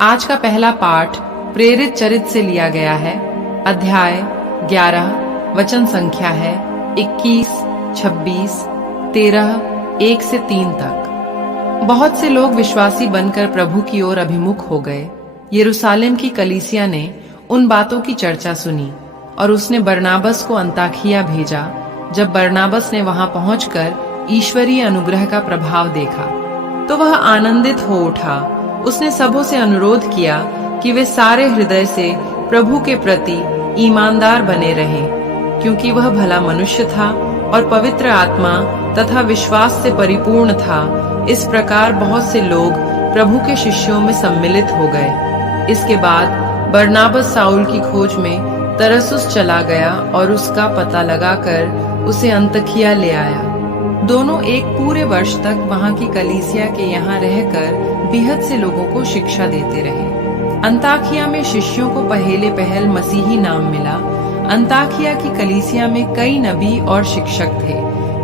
आज का पहला पाठ प्रेरित चरित से लिया गया है। अध्याय 11, वचन संख्या है 21, 26, 13, 1 से 3 तक। बहुत से लोग विश्वासी बनकर प्रभु की ओर अभिमुख हो गए। यरूशलेम की कलीसिया ने उन बातों की चर्चा सुनी और उसने बरनाबस को अंताकिया भेजा। जब बरनाबस ने वहां पहुंचकर ईश्वरीय अनुग्रह का प्रभाव देखा तो वह आनंदित हो उठा। उसने सबों से अनुरोध किया कि वे सारे हृदय से प्रभु के प्रति ईमानदार बने रहें, क्योंकि वह भला मनुष्य था और पवित्र आत्मा तथा विश्वास से परिपूर्ण था। इस प्रकार बहुत से लोग प्रभु के शिष्यों में सम्मिलित हो गए। इसके बाद बरनाबस साउल की खोज में तरसुस चला गया और उसका पता लगाकर उसे अंतकिया ले आया। दोनों एक पूरे वर्ष तक वहां की कलीसिया के यहाँ रहकर बेहद से लोगों को शिक्षा देते रहे। अंताकिया में शिष्यों को पहले पहल मसीही नाम मिला। अंताकिया की कलीसिया में कई नबी और शिक्षक थे,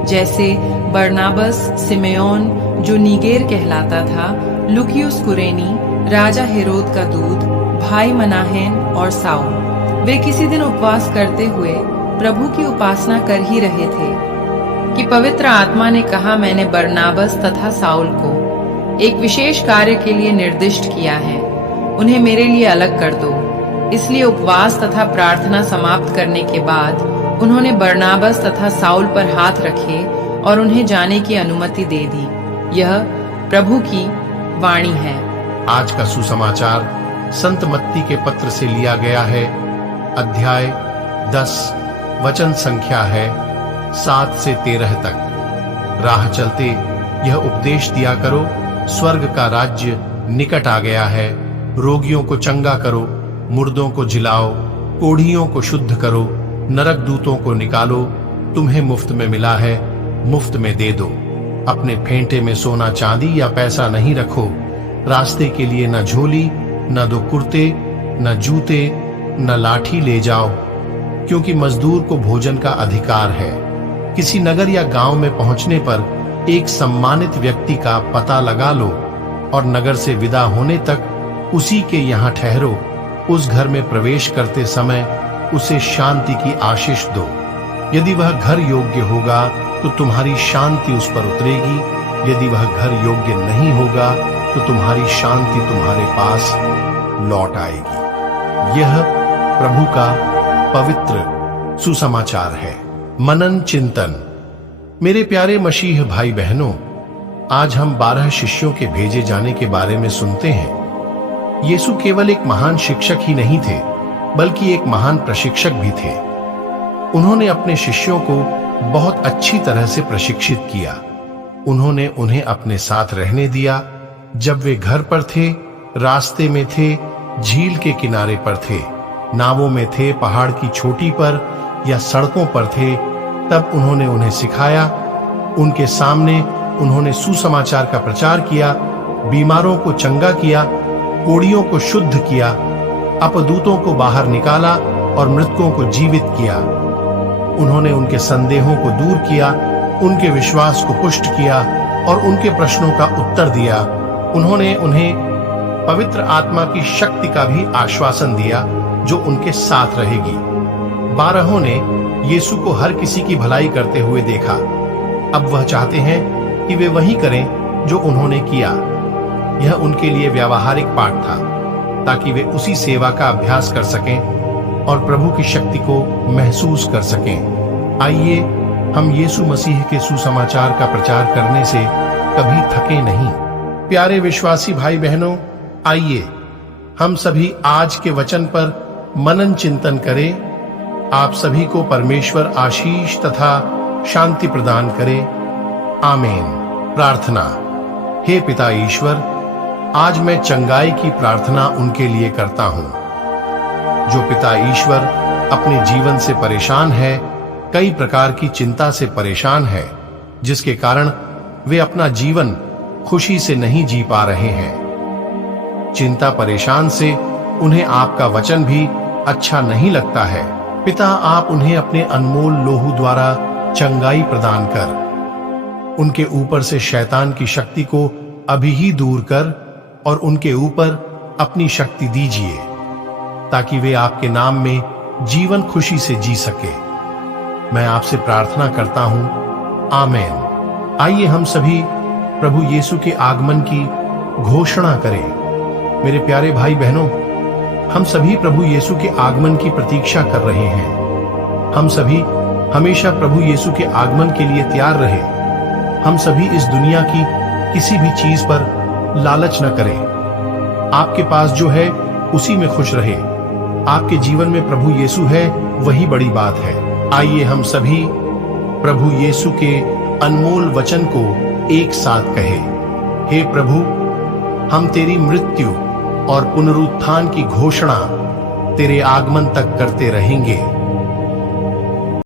जैसे बरनाबस, सिमेओन जो नीगेर कहलाता था, लुकियुस कुरेनी, राजा हेरोद का दूत, भाई मनाहेन और साउल। वे किसी दिन उपवास करते हुए प्रभु की उपासना कर ही रहे थे कि पवित्र आत्मा ने कहा, मैंने बरनाबस तथा साउल को एक विशेष कार्य के लिए निर्दिष्ट किया है, उन्हें मेरे लिए अलग कर दो। इसलिए उपवास तथा प्रार्थना समाप्त करने के बाद उन्होंने बरनाबस तथा साउल पर हाथ रखे और उन्हें जाने की अनुमति दे दी। यह प्रभु की वाणी है। आज का सुसमाचार संत मत्ती के पत्र से लिया गया है। अध्याय 10, वचन संख्या है 7 से 13 तक। राह चलते यह उपदेश दिया करो, स्वर्ग का राज्य निकट आ गया है। रोगियों को चंगा करो, मुर्दों को जिलाओ, कोढ़ियों को शुद्ध करो, नरक दूतों को निकालो। तुम्हें मुफ्त में मिला है, मुफ्त में दे दो। अपने फेंटे में सोना चांदी या पैसा नहीं रखो। रास्ते के लिए न झोली, न 2 कुर्ते, न जूते, न लाठी ले जाओ, क्योंकि मजदूर को भोजन का अधिकार है। किसी नगर या गांव में पहुंचने पर एक सम्मानित व्यक्ति का पता लगा लो और नगर से विदा होने तक उसी के यहाँ ठहरो। उस घर में प्रवेश करते समय उसे शांति की आशीष दो। यदि वह घर योग्य होगा तो तुम्हारी शांति उस पर उतरेगी। यदि वह घर योग्य नहीं होगा तो तुम्हारी शांति तुम्हारे पास लौट आएगी। यह प्रभु का पवित्र सुसमाचार है। मनन चिंतन। मेरे प्यारे मसीह भाई बहनों, आज हम 12 शिष्यों के भेजे जाने के बारे में सुनते हैं। यीशु केवल एक महान शिक्षक ही नहीं थे, बल्कि एक महान प्रशिक्षक भी थे। उन्होंने अपने शिष्यों को बहुत अच्छी तरह से प्रशिक्षित किया। उन्होंने उन्हें अपने साथ रहने दिया। जब वे घर पर थे, रास्ते में थे, झील के किनारे पर थे, नावों में थे, पहाड़ की चोटी पर या सड़कों पर थे, तब उन्होंने उन्हें सिखाया। उनके सामने उन्होंने सुसमाचार का प्रचार किया, बीमारों को चंगा किया, कोढ़ियों को शुद्ध किया, अपदूतों को बाहर निकाला और मृतकों को जीवित किया। उन्होंने उनके संदेहों को दूर किया, उनके विश्वास को पुष्ट किया और उनके प्रश्नों का उत्तर दिया। उन्होंने उन्हें पवित्र आत्मा की शक्ति का भी आश्वासन दिया जो उनके साथ रहेगी। 12 ने यीशु को हर किसी की भलाई करते हुए देखा। अब वह चाहते हैं कि वे वही करें जो उन्होंने किया। यह उनके लिए व्यावहारिक पाठ था, ताकि वे उसी सेवा का अभ्यास कर सकें और प्रभु की शक्ति को महसूस कर सकें। आइए हम यीशु मसीह के सुसमाचार का प्रचार करने से कभी थके नहीं। प्यारे विश्वासी भाई बहनों, आइए हम सभी आज के वचन पर मनन चिंतन करें। आप सभी को परमेश्वर आशीष तथा शांति प्रदान करे। आमीन। प्रार्थना। हे पिता ईश्वर, आज मैं चंगाई की प्रार्थना उनके लिए करता हूं जो पिता ईश्वर अपने जीवन से परेशान है, कई प्रकार की चिंता से परेशान है, जिसके कारण वे अपना जीवन खुशी से नहीं जी पा रहे हैं। चिंता परेशान से उन्हें आपका वचन भी अच्छा नहीं लगता है। पिता, आप उन्हें अपने अनमोल लोहू द्वारा चंगाई प्रदान कर उनके ऊपर से शैतान की शक्ति को अभी ही दूर कर और उनके ऊपर अपनी शक्ति दीजिए ताकि वे आपके नाम में जीवन खुशी से जी सके। मैं आपसे प्रार्थना करता हूं, आमीन। आइए हम सभी प्रभु यीशु के आगमन की घोषणा करें। मेरे प्यारे भाई बहनों, हम सभी प्रभु यीशु के आगमन की प्रतीक्षा कर रहे हैं। हम सभी हमेशा प्रभु यीशु के आगमन के लिए तैयार रहे। हम सभी इस दुनिया की किसी भी चीज पर लालच न करें। आपके पास जो है उसी में खुश रहे। आपके जीवन में प्रभु यीशु है, वही बड़ी बात है। आइए हम सभी प्रभु यीशु के अनमोल वचन को एक साथ कहें। हे प्रभु, हम तेरी मृत्यु और पुनरुत्थान की घोषणा तेरे आगमन तक करते रहेंगे।